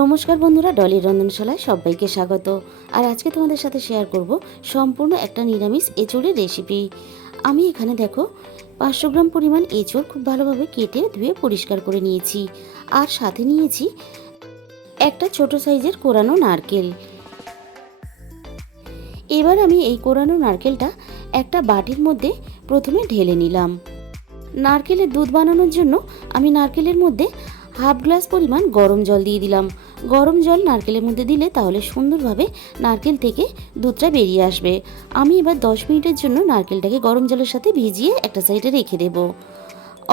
নমস্কার বন্ধুরা, ডলির রন্ধনশালায় সবাইকে স্বাগত। আর আজকে তোমাদের সাথে শেয়ার করব সম্পূর্ণ একটা নিরামিষ এঁচোড়ের রেসিপি। আমি এখানে দেখো 500 গ্রাম পরিমাণ এঁচোড় খুব ভালোভাবে কেটে ধুয়ে পরিষ্কার করে নিয়েছি। আর সাথে নিয়েছি একটা ছোট সাইজের কোরানো নারকেল। এবার আমি এই কোরানো নারকেলটা একটা বাটির মধ্যে প্রথমে ঢেলে নিলাম। নারকেলের দুধ বানানোর জন্য আমি নারকেলের মধ্যে হাফ গ্লাস পরিমাণ গরম জল দিয়ে দিলাম। গরম জল নারকেলের মধ্যে দিলে তাহলে সুন্দরভাবে নারকেল থেকে দুধটা বেরিয়ে আসবে। আমি এবার 10 মিনিটের জন্য নারকেলটাকে গরম জলের সাথে ভিজিয়ে একটা সাইডে রেখে দেব।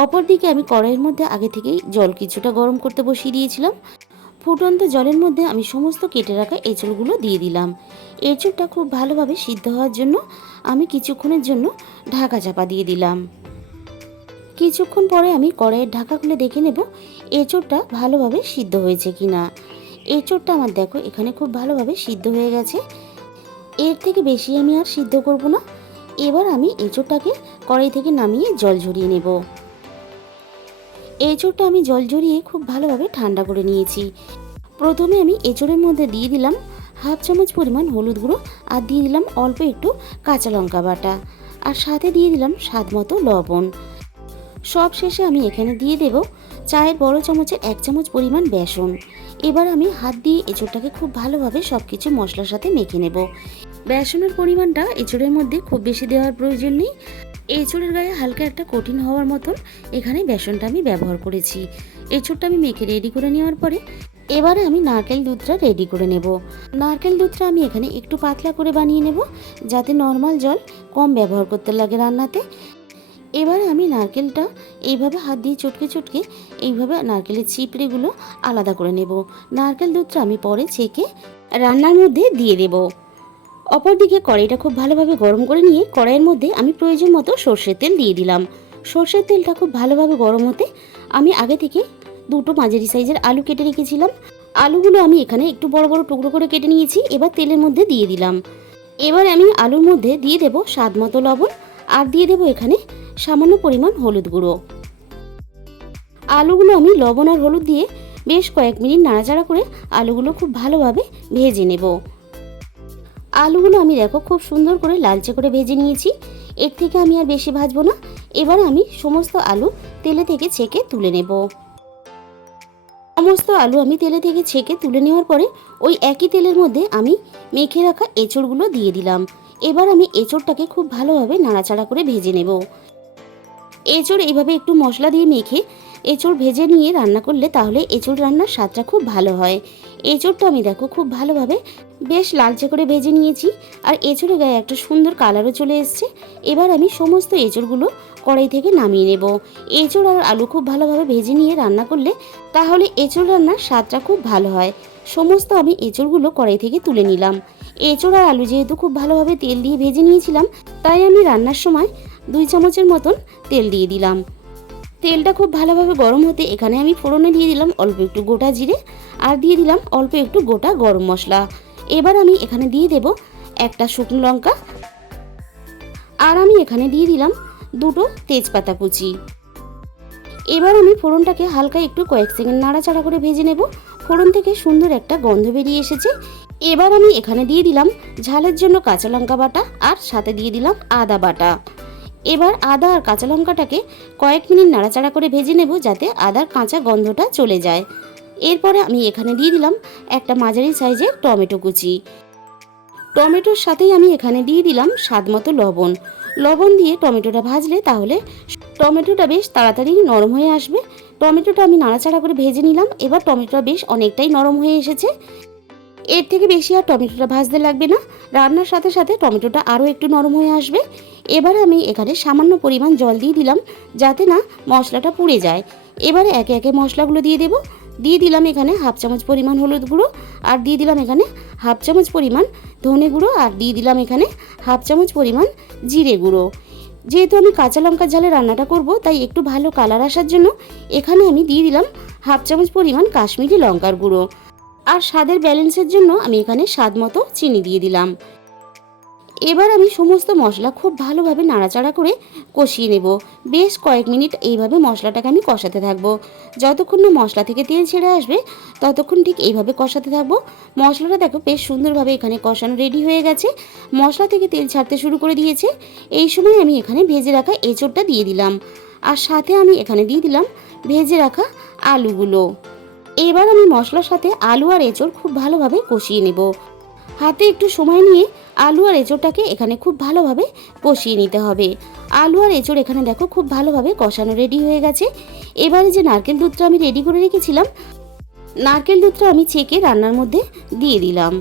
অপরদিকে আমি কড়াইয়ের মধ্যে আগে থেকেই জল কিছুটা গরম করতে বসিয়ে দিয়েছিলাম। ফুটন্ত জলের মধ্যে আমি সমস্ত কেটে রাখা এঁচোড়গুলো দিয়ে দিলাম। এঁচোড়টা খুব ভালোভাবে সিদ্ধ হওয়ার জন্য আমি কিছুক্ষণের জন্য ঢাকা চাপা দিয়ে দিলাম। কিছুক্ষণ পরে আমি কড়াইয়ের ঢাকা খুলে দেখে নেব এঁচোড়টা ভালোভাবে সিদ্ধ হয়েছে কিনা। এঁচোড়টা আমার দেখো এখানে খুব ভালোভাবে সিদ্ধ হয়ে গেছে। এর থেকে বেশি আমি আর সিদ্ধ করব না। এবার আমি এঁচোড়টাকে কড়াই থেকে নামিয়ে জল ঝরিয়ে নেব। এঁচোড়টা আমি জল ঝরিয়ে খুব ভালোভাবে ঠান্ডা করে নিয়েছি। প্রথমে আমি এঁচোড়ের মধ্যে দিয়ে দিলাম হাফ চামচ পরিমাণ হলুদ গুঁড়ো, আর দিয়ে দিলাম অল্প একটু কাঁচা লঙ্কা বাটা, আর সাথে দিয়ে দিলাম স্বাদ মতো লবণ। সব শেষে আমি এখানে দিয়ে দেব চায়ের বড় চামচের 1 চামচ পরিমাণ বেসন। এবার আমি হাত দিয়ে এঁচোড়টাকে খুব ভালোভাবে সব কিছু মশলার সাথে মেখে নেব। বেসনের পরিমাণটা এঁচোড়ের মধ্যে খুব বেশি দেওয়ার প্রয়োজন নেই। এঁচোড়ের গায়ে হালকা একটা কঠিন হওয়ার মতন এখানে বেসনটা আমি ব্যবহার করেছি। এঁচোড়টা আমি মেখে রেডি করে নেওয়ার পরে এবারে আমি নারকেল দুধটা রেডি করে নেব। নারকেল দুধটা আমি এখানে একটু পাতলা করে বানিয়ে নেব, যাতে নর্মাল জল কম ব্যবহার করতে লাগে রান্নাতে। এবারে আমি নারকেলটা এইভাবে হাত দিয়ে চটকে চটকে এইভাবে নারকেলের ছিপড়েগুলো আলাদা করে নেব। নারকেল দুধটা আমি পরে ছেঁকে রান্নার মধ্যে দিয়ে দেব। অপরদিকে কড়াইটা খুব ভালোভাবে গরম করে নিয়ে কড়াইয়ের মধ্যে আমি প্রয়োজন মতো সর্ষের তেল দিয়ে দিলাম। সর্ষের তেলটা খুব ভালোভাবে গরম হতে আমি আগে থেকে দুটো মাঝারি সাইজের আলু কেটে রেখেছিলাম। আলুগুলো আমি এখানে একটু বড় বড় টুকরো করে কেটে নিয়েছি। এবার তেলের মধ্যে দিয়ে দিলাম। এবার আমি আলুর মধ্যে দিয়ে দেব স্বাদ মতো লবণ, আর দিয়ে দেব এখানে সামান্য পরিমাণ হলুদ গুঁড়ো। আলুগুলো আমি লবণ আর হলুদ দিয়ে বেশ কয়েক মিনিট নাড়াচাড়া করে আলুগুলো খুব ভালোভাবে ভেজে নেব। আলুগুলো আমি দেখো খুব সুন্দর করে লালচে করে ভেজে নিয়েছি। এর থেকে আমি আর বেশি ভাজবো না। এবার আমি সমস্ত আলু তেলে থেকে ছেঁকে তুলে নেব। সমস্ত আলু আমি তেলে থেকে ছেঁকে তুলে নেওয়ার পরে ওই একই তেলের মধ্যে আমি মেখে রাখা এঁচোড়গুলো দিয়ে দিলাম। এবার আমি এঁচোড়টাকে খুব ভালোভাবে নাড়াচাড়া করে ভেজে নেব। এঁচোড় এইভাবে একটু মশলা দিয়ে মেখে এঁচোড় ভেজে নিয়ে রান্না করলে তাহলে এঁচোড় রান্নার স্বাদটা খুব ভালো হয়। এঁচোড়টা আমি দেখো খুব ভালোভাবে বেশ লালচে করে ভেজে নিয়েছি, আর এঁচোড়ের গায়ে একটা সুন্দর কালারও চলে এসছে। এবার আমি সমস্ত এঁচোড়গুলো কড়াই থেকে নামিয়ে নেব। এঁচোড় আর আলু খুব ভালোভাবে ভেজে নিয়ে রান্না করলে তাহলে এঁচোড় রান্নার স্বাদটা খুব ভালো হয়। সমস্ত আমি এঁচোড়গুলো কড়াই থেকে তুলে নিলাম। এঁচোড় আর আলু যেহেতু খুব ভালোভাবে তেল দিয়ে ভেজে নিয়েছিলাম, তাই আমি রান্নার সময় 2 চামচের মতন তেল দিয়ে দিলাম। তেলটা খুব ভালোভাবে গরম হতে এখানে আমি ফোড়নে দিয়ে দিলাম অল্প একটু গোটা জিরে, আর দিয়ে দিলাম অল্প একটু গোটা গরম মশলা। এবার আমি এখানে দিয়ে দেব একটা শুকনো লঙ্কা, আর আমি এখানে দিয়ে দিলাম 2টো তেজপাতা কুচি। এবার আমি ফোড়নটাকে হালকা একটু কয়েক সেকেন্ড নাড়াচাড়া করে ভেজে নেব। ফোড়ন থেকে সুন্দর একটা গন্ধ বেরিয়ে এসেছে। এবার আমি এখানে দিয়ে দিলাম ঝালের জন্য কাঁচা লঙ্কা বাটা, আর সাথে দিয়ে দিলাম আদা বাটা। এবার আদা আর কাঁচা লঙ্কাটাকে কয়েক মিনিট নাড়াচাড়া করে ভেজে নেব, যাতে আদার কাঁচা গন্ধটা চলে যায়। এরপরে আমি এখানে দিয়ে দিলাম একটা মাঝারি সাইজের টমেটো কুচি। টমেটোর সাথেই আমি এখানে দিয়ে দিলাম স্বাদ মতো লবণ। লবণ দিয়ে টমেটোটা ভাজলে তাহলে টমেটোটা বেশ তাড়াতাড়ি নরম হয়ে আসবে। টমেটোটা আমি নাড়াচাড়া করে ভেজে নিলাম। এবার টমেটোটা বেশ অনেকটাই নরম হয়ে এসেছে। এর থেকে বেশি আর টমেটোটা ভাজতে লাগবে না। রান্নার সাথে সাথে টমেটোটা আরও একটু নরম হয়ে আসবে। এবার আমি এখানে সামান্য পরিমাণ জল দিয়ে দিলাম, যাতে না মশলাটা পুড়ে যায়। এবারে একে একে মশলাগুলো দিয়ে দেব। দিয়ে দিলাম এখানে হাফ চামচ পরিমাণ হলুদ গুঁড়ো, আর দিয়ে দিলাম এখানে হাফ চামচ পরিমাণ ধনে গুঁড়ো, আর দিয়ে দিলাম এখানে হাফ চামচ পরিমাণ জিরে গুঁড়ো। যেহেতু আমি কাঁচা লঙ্কার ঝালে রান্নাটা করব, তাই একটু ভালো কালার আসার জন্য এখানে আমি দিয়ে দিলাম হাফ চামচ পরিমাণ কাশ্মীরি লঙ্কার গুঁড়ো। আর স্বাদের ব্যালেন্সের জন্য আমি এখানে স্বাদ মতো চিনি দিয়ে দিলাম। এবার আমি সমস্ত মশলা খুব ভালোভাবে নাড়াচাড়া করে কষিয়ে নেব। বেশ কয়েক মিনিট এইভাবে মশলাটাকে আমি কষাতে থাকবো। যতক্ষণ না মশলা থেকে তেল ছেড়ে আসবে ততক্ষণ ঠিক এইভাবে কষাতে থাকবো। মশলাটা দেখো বেশ সুন্দরভাবে এখানে কষানো রেডি হয়ে গেছে, মশলা থেকে তেল ছাড়তে শুরু করে দিয়েছে। এই সময় আমি এখানে ভেজে রাখা এঁচোড়টা দিয়ে দিলাম, আর সাথে আমি এখানে দিয়ে দিলাম ভেজে রাখা আলুগুলো। এবার আমি মশলার সাথে আলু আর এঁচোড় খুব ভালোভাবে কষিয়ে নেব। হাতে একটু সময় নিয়ে আলু আর এঁচোড়টাকে এখানে খুব ভালোভাবে কষিয়ে নিতে হবে। আলু আর এঁচোড় এখানে দেখো খুব ভালোভাবে কষানো রেডি হয়ে গেছে। এবারে যে নারকেল দুধটা আমি রেডি করে রেখেছিলাম, নারকেল দুধটা আমি ছেঁকে রান্নার মধ্যে দিয়ে দিলাম।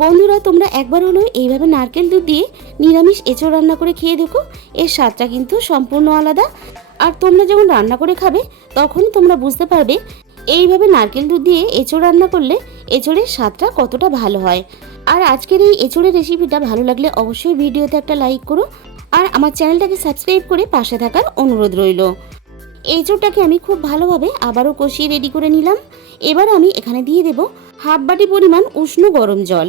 বন্ধুরা, তোমরা একবার হলেও এইভাবে নারকেল দুধ দিয়ে নিরামিষ এঁচোড় রান্না করে খেয়ে দেখো, এর স্বাদটা কিন্তু সম্পূর্ণ আলাদা। আর তোমরা যখন রান্না করে খাবে তখনই তোমরা বুঝতে পারবে এইভাবে নারকেল দুধ দিয়ে এঁচোড় রান্না করলে এঁচোড়ের স্বাদটা কতটা ভালো হয়। আর আজকের এই এঁচোড়ের রেসিপিটা ভালো লাগলে অবশ্যই ভিডিওতে একটা লাইক করো, আর আমার চ্যানেলটাকে সাবস্ক্রাইব করে পাশে থাকার অনুরোধ রইল। এঁচোড়টাকে আমি খুব ভালোভাবে আবারও কষিয়ে রেডি করে নিলাম। এবার আমি এখানে দিয়ে দেব হাফ বাটি পরিমাণ উষ্ণ গরম জল।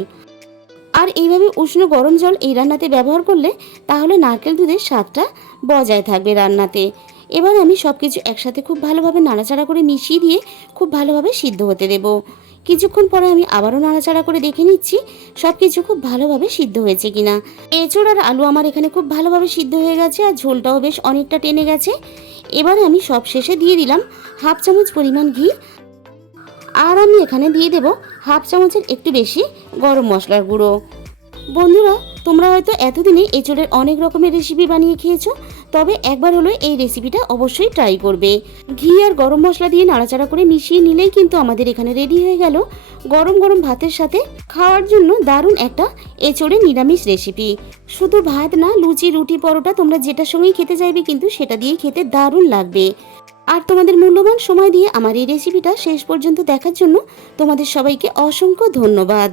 আর এইভাবে উষ্ণ গরম জল এই রান্নাতে ব্যবহার করলে তাহলে নারকেল দুধের স্বাদটা বজায় থাকবে রান্নাতে। এবার আমি সব কিছু একসাথে খুব ভালোভাবে নাড়াচাড়া করে মিশিয়ে দিয়ে খুব ভালোভাবে সিদ্ধ হতে দেব। কিছুক্ষণ পরে আমি আবারও নাড়াচাড়া করে দেখে নিচ্ছি সব কিছু খুব ভালোভাবে সিদ্ধ হয়েছে কিনা। এঁচোড় আর আলু আমার এখানে খুব ভালোভাবে সিদ্ধ হয়ে গেছে, আর ঝোলটাও বেশ অনেকটা টেনে গেছে। এবারে আমি সব শেষে দিয়ে দিলাম হাফ চামচ পরিমাণ ঘি, আর আমি এখানে দিয়ে দেব হাফ চামচের একটু বেশি গরম মশলার গুঁড়ো। বন্ধুরা, তোমরা হয়তো এতদিনে এঁচোড়ের অনেক রকমের রেসিপি বানিয়ে খেয়েছো, তবে একবার হলো এই রেসিপিটা অবশ্যই ট্রাই করবে। ঘি আর গরম মশলা দিয়ে নাড়াচাড়া করে মিশিয়ে নিলেই কিন্তু আমাদের এখানে রেডি হয়ে গেল গরম গরম ভাতের সাথে খাওয়ার জন্য দারুণ একটা এঁচোড়ের নিরামিষ রেসিপি। শুধু ভাত না, লুচি, রুটি, পরোটা তোমরা যেটার সঙ্গেই খেতে চাইবে কিন্তু সেটা দিয়ে খেতে দারুণ লাগবে। আর তোমাদের মূল্যবান সময় দিয়ে আমার এই রেসিপিটা শেষ পর্যন্ত দেখার জন্য তোমাদের সবাইকে অসংখ্য ধন্যবাদ।